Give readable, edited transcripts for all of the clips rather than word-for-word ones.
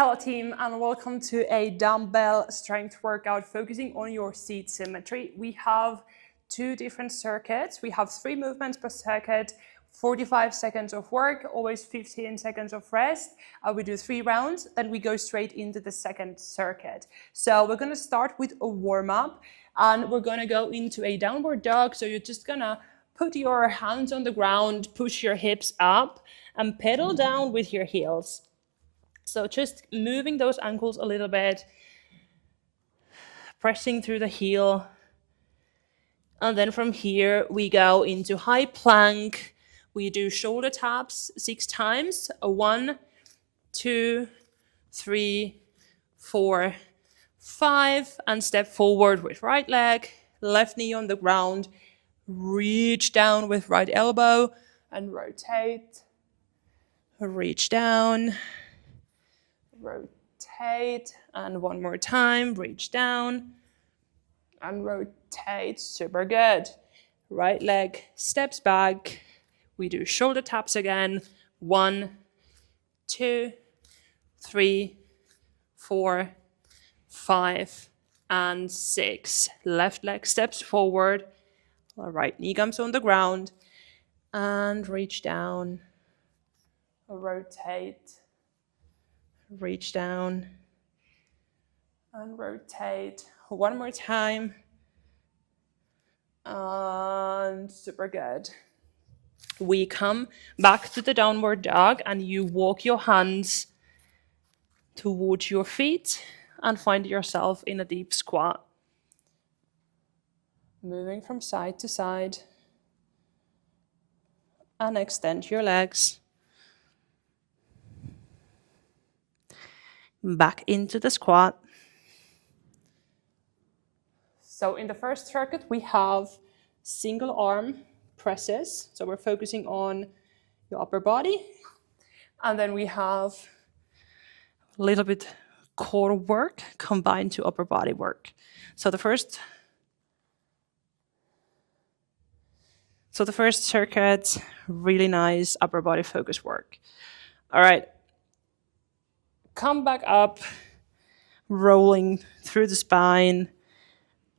Hello team, and welcome to a dumbbell strength workout focusing on your seat symmetry. We have two different circuits. We have 3 movements per circuit, 45 seconds of work, always 15 seconds of rest. We do 3 rounds, then we go straight into the second circuit. So we're gonna start with a warm-up, and we're gonna go into a downward dog. So you're just gonna put your hands on the ground, push your hips up, and pedal down with your heels. So just moving those ankles a little bit, pressing through the heel. And then from here, we go into high plank. We do shoulder taps 6 times. 1, 2, 3, 4, 5. And step forward with right leg, left knee on the ground. Reach down with right elbow and rotate. Reach down. Rotate, and one more time, reach down and rotate. Super good. Right leg steps back. We do shoulder taps again. 1, 2, 3, 4, 5, and 6. Left leg steps forward. Right knee comes on the ground and reach down. Rotate. Reach down and rotate. One more time. And super good. We come back to the downward dog, and you walk your hands towards your feet and find yourself in a deep squat. Moving from side to side. And extend your legs. Back into the squat. So in the first circuit, we have single arm presses. So we're focusing on your upper body. And then we have a little bit core work combined to upper body work. So the first circuit, really nice upper body focus work. All right. Come back up, rolling through the spine,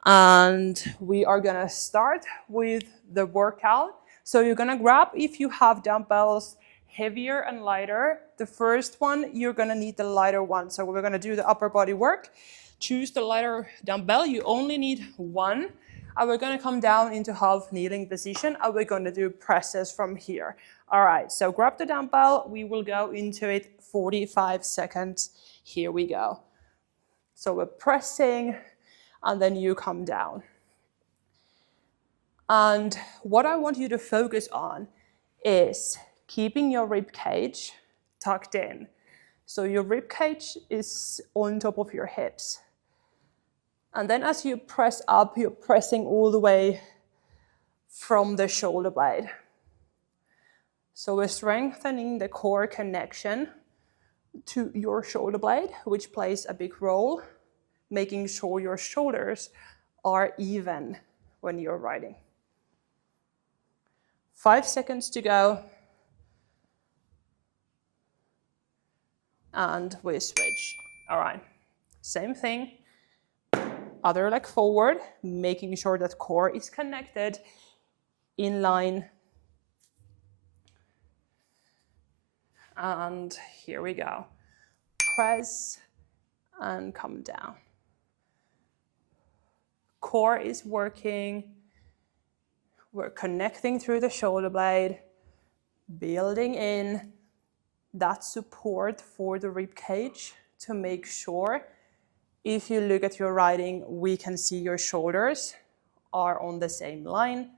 and we are gonna start with the workout. So you're gonna grab, if you have dumbbells, heavier and lighter. The first one, you're gonna need the lighter one. So we're gonna do the upper body work. Choose the lighter dumbbell. You only need 1. And we're gonna come down into half kneeling position, and we're gonna do presses from here. All right, so grab the dumbbell. We will go into it 45 seconds. Here we go. So we're pressing, and then you come down. And what I want you to focus on is keeping your rib cage tucked in. So your rib cage is on top of your hips. And then as you press up, you're pressing all the way from the shoulder blade. So we're strengthening the core connection to your shoulder blade, which plays a big role, making sure your shoulders are even when you're riding. 5 seconds to go. And we switch. All right, same thing. Other leg forward, making sure that core is connected in line. And here we go. Press and come down. Core is working. We're connecting through the shoulder blade, building in that support for the rib cage to make sure, if you look at your riding, we can see your shoulders are on the same line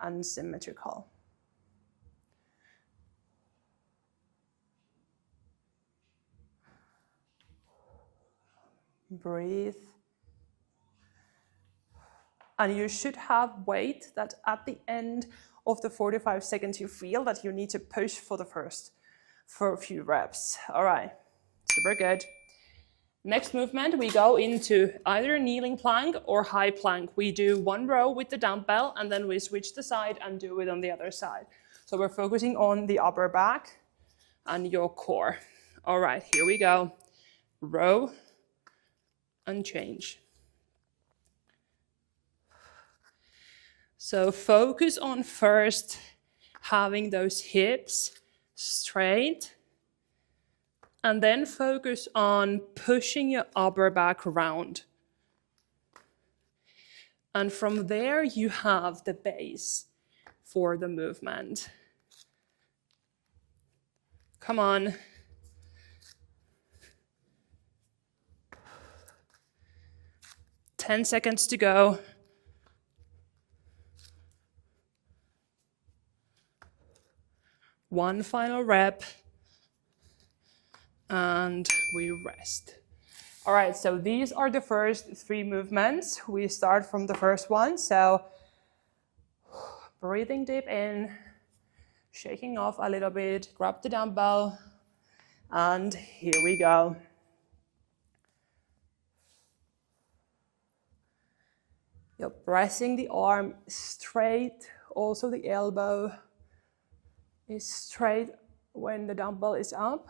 and symmetrical. Breathe. And you should have weight that at the end of the 45 seconds you feel that you need to push for a few reps. All right, super good. Next movement, we go into either kneeling plank or high plank. We do 1 row with the dumbbell, and then we switch the side and do it on the other side. So we're focusing on the upper back and your core. All right, here we go. Row and change. So focus on first having those hips straight, and then focus on pushing your upper back around. And from there, you have the base for the movement. Come on. Ten seconds to go. One final rep. And we rest. All right, so these are the first 3 movements. We start from the first one. So breathing deep in, shaking off a little bit, grab the dumbbell, and here we go. You're pressing the arm straight, also the elbow is straight when the dumbbell is up.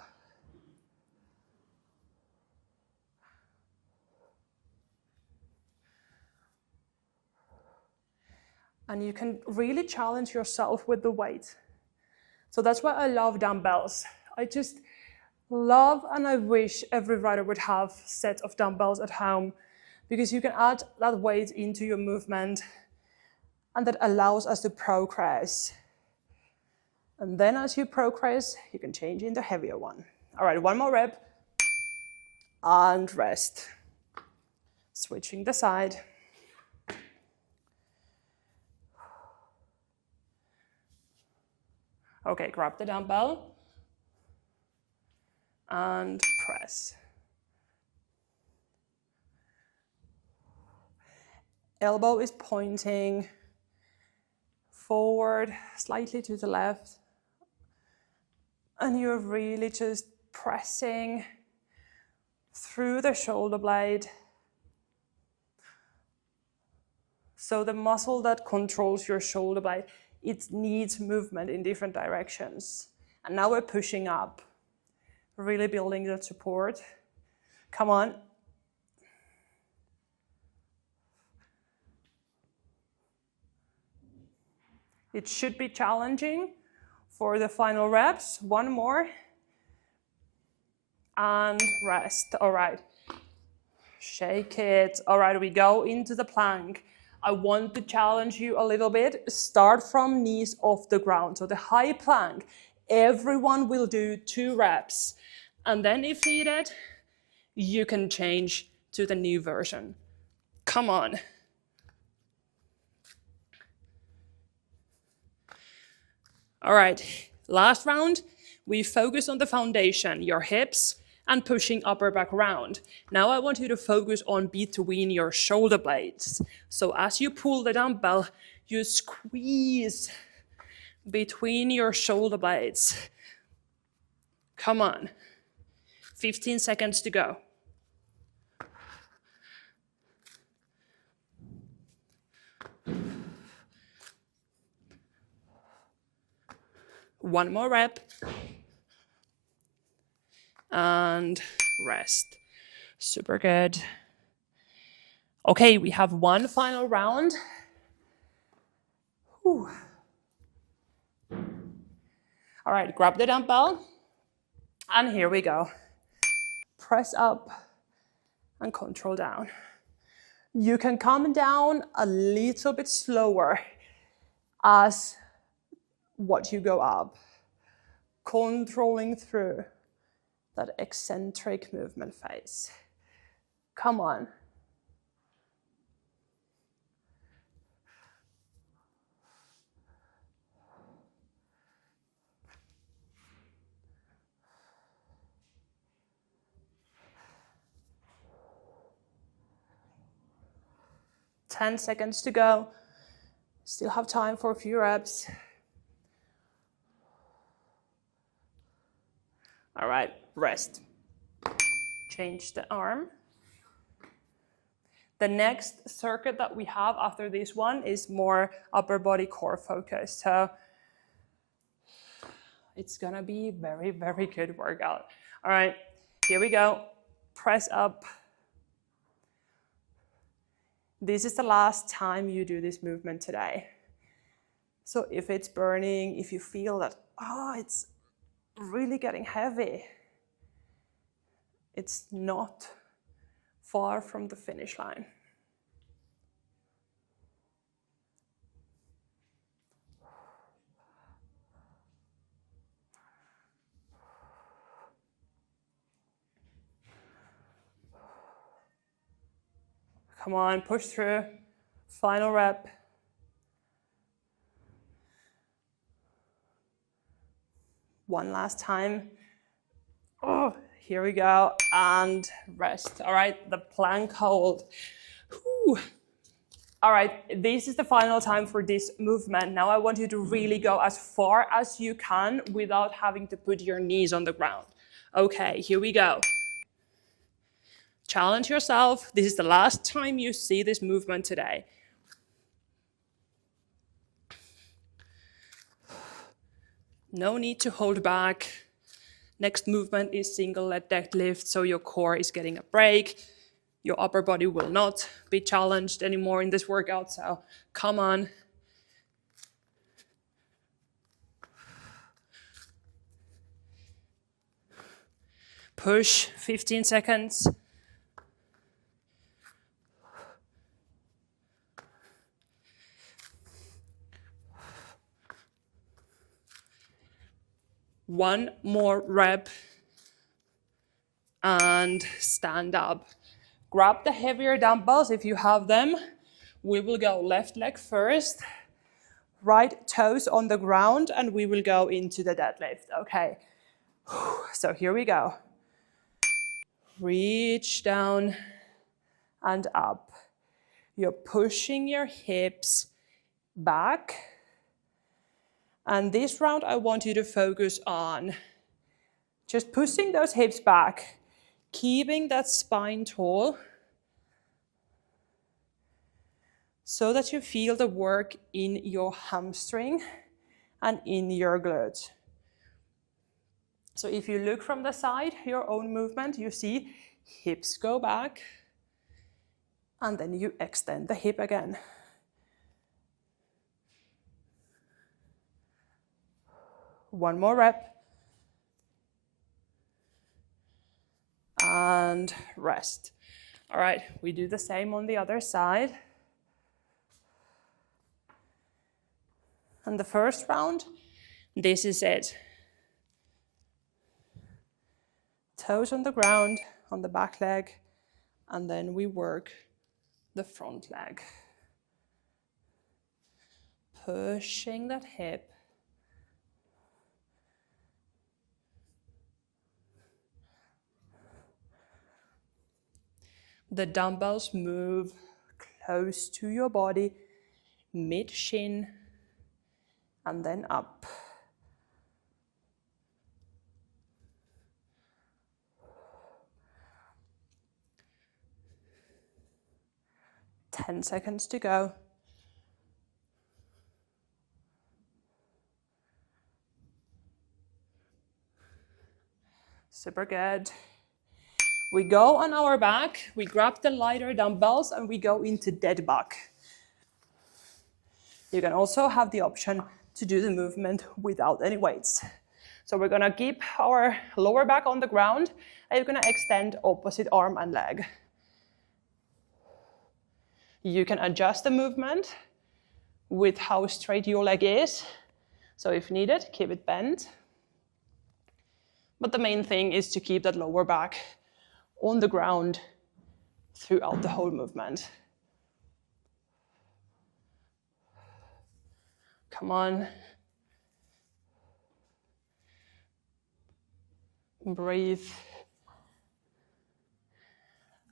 And you can really challenge yourself with the weight. So that's why I love dumbbells. I just love, and I wish every rider would have a set of dumbbells at home, because you can add that weight into your movement, and that allows us to progress. And then as you progress, you can change into a heavier one. All right, one more rep, and rest. Switching the side. Okay, grab the dumbbell and press. Elbow is pointing forward, slightly to the left. And you're really just pressing through the shoulder blade. So the muscle that controls your shoulder blade, it needs movement in different directions. And now we're pushing up, really building that support. Come on. It should be challenging for the final reps. One more. And rest. All right. Shake it. All right, we go into the plank. I want to challenge you a little bit. Start from knees off the ground. So the high plank, everyone will do 2 reps. And then if needed, you can change to the new version. Come on. All right, last round, we focus on the foundation, your hips, and pushing upper back round. Now I want you to focus on between your shoulder blades. So as you pull the dumbbell, you squeeze between your shoulder blades. Come on. 15 seconds to go. One more rep. And rest. Super good. Okay, we have one final round. Whew. All right, grab the dumbbell. And here we go. Press up and control down. You can come down a little bit slower as what you go up, controlling through that eccentric movement phase. Come on. Ten seconds to go. Still have time for a few reps. All right, rest. Change the arm. The next circuit that we have after this one is more upper body core focus. So it's gonna be very, very good workout. All right, here we go. Press up. This is the last time you do this movement today. So if it's burning, if you feel that, oh, it's really getting heavy, it's not far from the finish line. Come on, push through. Final rep. One last time. Oh, here we go. And rest. All right, the plank hold. Whew. All right, this is the final time for this movement. Now I want you to really go as far as you can without having to put your knees on the ground. Okay, here we go. Challenge yourself. This is the last time you see this movement today. No need to hold back. Next movement is single leg deadlift, so your core is getting a break. Your upper body will not be challenged anymore in this workout, so come on. Push, 15 seconds. One more rep and stand up. Grab the heavier dumbbells if you have them. We will go left leg first, right toes on the ground, and we will go into the deadlift. Okay, so here we go. Reach down and up. You're pushing your hips back. And this round, I want you to focus on just pushing those hips back, keeping that spine tall so that you feel the work in your hamstring and in your glutes. So if you look from the side, your own movement, you see hips go back, and then you extend the hip again. One more rep. And rest. All right, we do the same on the other side. And the first round, this is it. Toes on the ground, on the back leg, and then we work the front leg. Pushing that hip. The dumbbells move close to your body, mid-shin, and then up. Ten seconds to go. Super good. We go on our back, we grab the lighter dumbbells, and we go into dead bug. You can also have the option to do the movement without any weights. So we're gonna keep our lower back on the ground, and you're gonna extend opposite arm and leg. You can adjust the movement with how straight your leg is. So if needed, keep it bent. But the main thing is to keep that lower back on the ground throughout the whole movement. Come on. Breathe.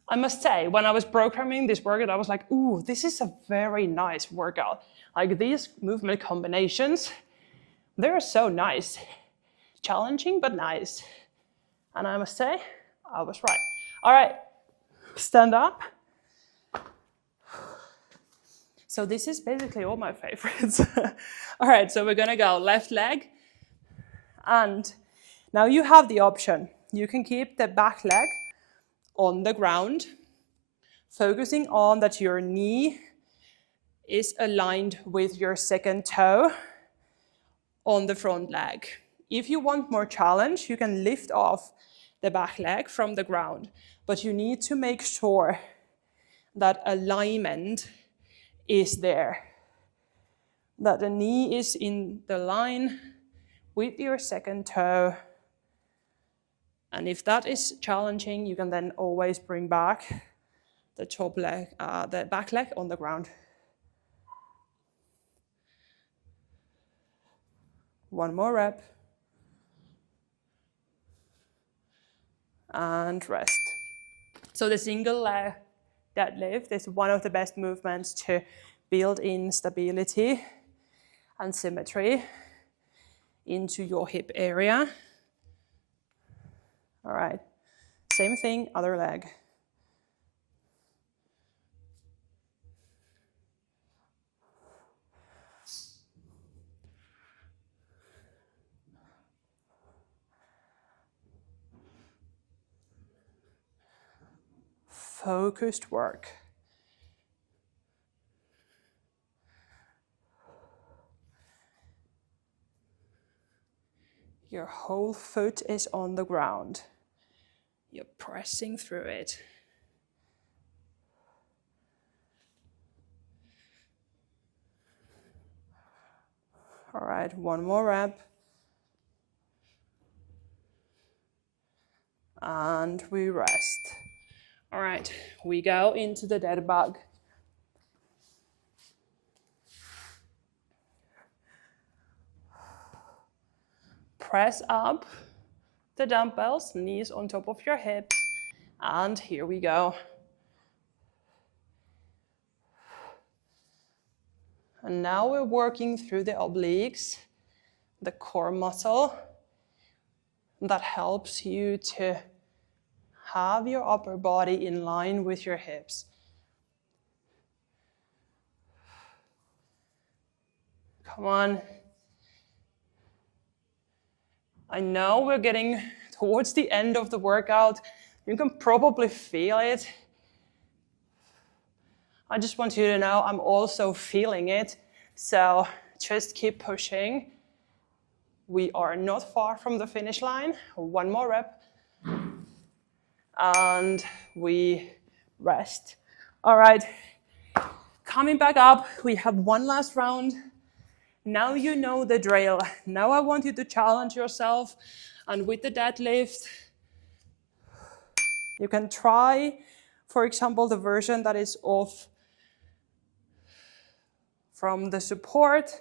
I must say, when I was programming this workout, I was like, ooh, this is a very nice workout. Like these movement combinations, they're so nice. Challenging, but nice. And I must say, I was right. All right, stand up. So this is basically all my favorites. All right, so we're gonna go left leg. And now you have the option. you can keep the back leg on the ground, focusing on that your knee is aligned with your second toe on the front leg. If you want more challenge, you can lift off the back leg from the ground, but you need to make sure that alignment is there, that the knee is in the line with your second toe. And if that is challenging, you can then always bring back the top leg, the back leg on the ground. One more rep. And rest. So the single leg deadlift is one of the best movements to build in stability and symmetry into your hip area. All right, same thing, other leg. Focused work. Your whole foot is on the ground. You're pressing through it. All right, one more rep. And we rest. All right, we go into the dead bug. Press up the dumbbells, knees on top of your hips, and here we go. And now we're working through the obliques, the core muscle that helps you to have your upper body in line with your hips. Come on. I know we're getting towards the end of the workout. You can probably feel it. I just want you to know I'm also feeling it. So just keep pushing. We are not far from the finish line. One more rep. And we rest. All right. Coming back up, we have one last round. Now you know the drill. Now I want you to challenge yourself. And with the deadlift, you can try, for example, the version that is off from the support.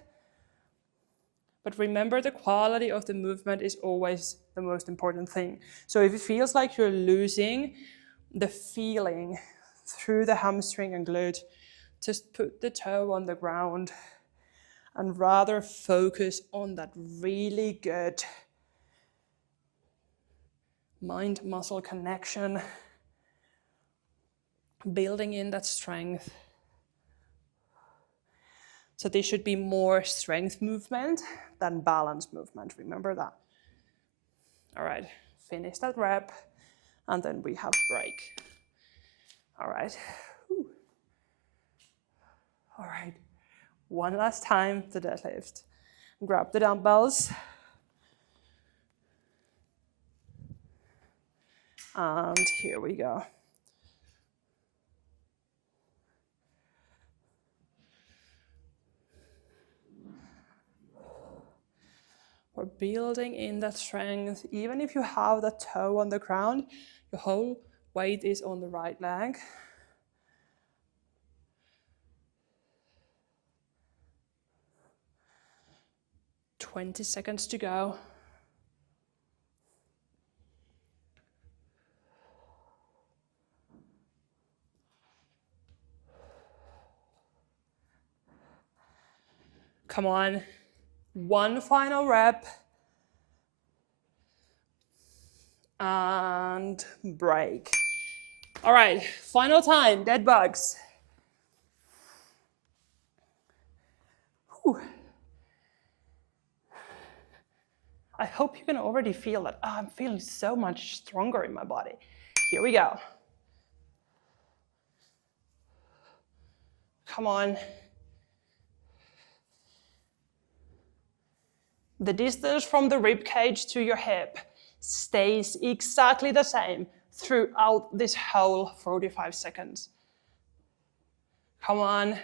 But remember, the quality of the movement is always the most important thing. So if it feels like you're losing the feeling through the hamstring and glute, just put the toe on the ground and rather focus on that really good mind-muscle connection, building in that strength. So this should be more strength movement than balance movement. Remember that. All right, finish that rep, and then we have break. All right. Whew. All right. One last time, the deadlift. Grab the dumbbells. And here we go. We're building in that strength. Even if you have that toe on the ground, your whole weight is on the right leg. "20 seconds to go. Come on. One final rep. And break. All right, final time, dead bugs. Whew. I hope you can already feel that. Oh, I'm feeling so much stronger in my body. Here we go. Come on. The distance from the rib cage to your hip stays exactly the same throughout this whole 45 seconds. Come on.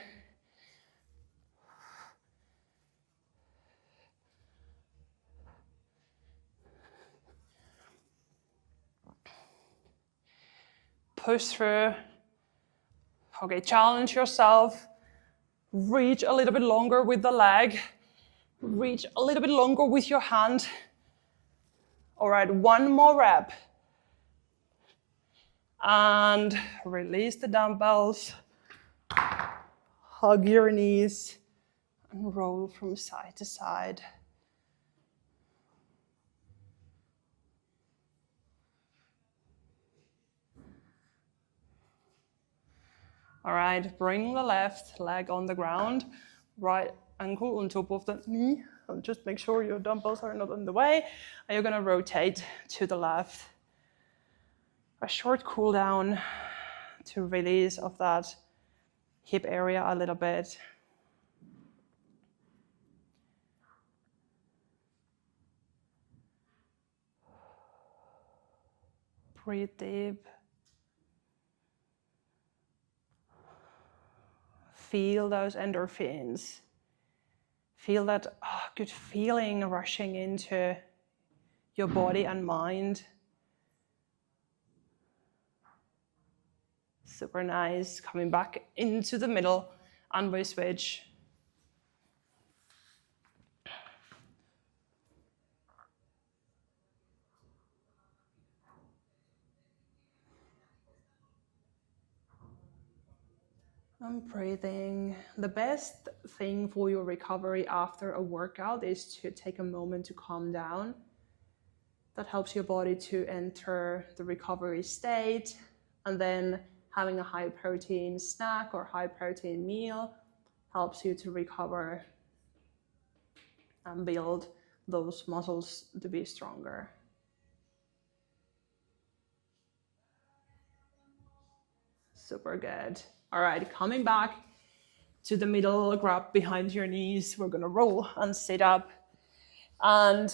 Push through. Okay, challenge yourself. Reach a little bit longer with the leg. Reach a little bit longer with your hand. All right, one more rep. And release the dumbbells. Hug your knees and roll from side to side. All right, bring the left leg on the ground, right ankle on top of the knee. And just make sure your dumbbells are not in the way. And you're gonna rotate to the left. A short cool down to release of that hip area a little bit. Breathe deep. Feel those endorphins. Feel that good feeling rushing into your body and mind. Super nice. Coming back into the middle and we switch. I'm breathing. The best thing for your recovery after a workout is to take a moment to calm down. That helps your body to enter the recovery state, and then having a high protein snack or high protein meal helps you to recover and build those muscles to be stronger. Super good. All right, coming back to the middle, grab behind your knees. We're gonna roll and sit up. And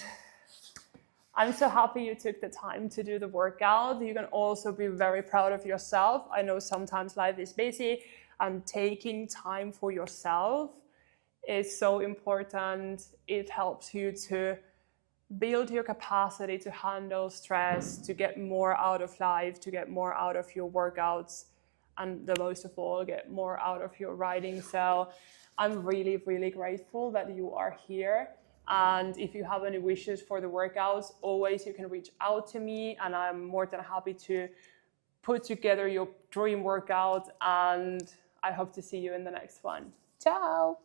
I'm so happy you took the time to do the workout. You can also be very proud of yourself. I know sometimes life is busy, and taking time for yourself is so important. It helps you to build your capacity to handle stress, to get more out of life, to get more out of your workouts, and the most of all, get more out of your riding. So I'm really, really grateful that you are here. And if you have any wishes for the workouts, always you can reach out to me, and I'm more than happy to put together your dream workout. And I hope to see you in the next one. Ciao.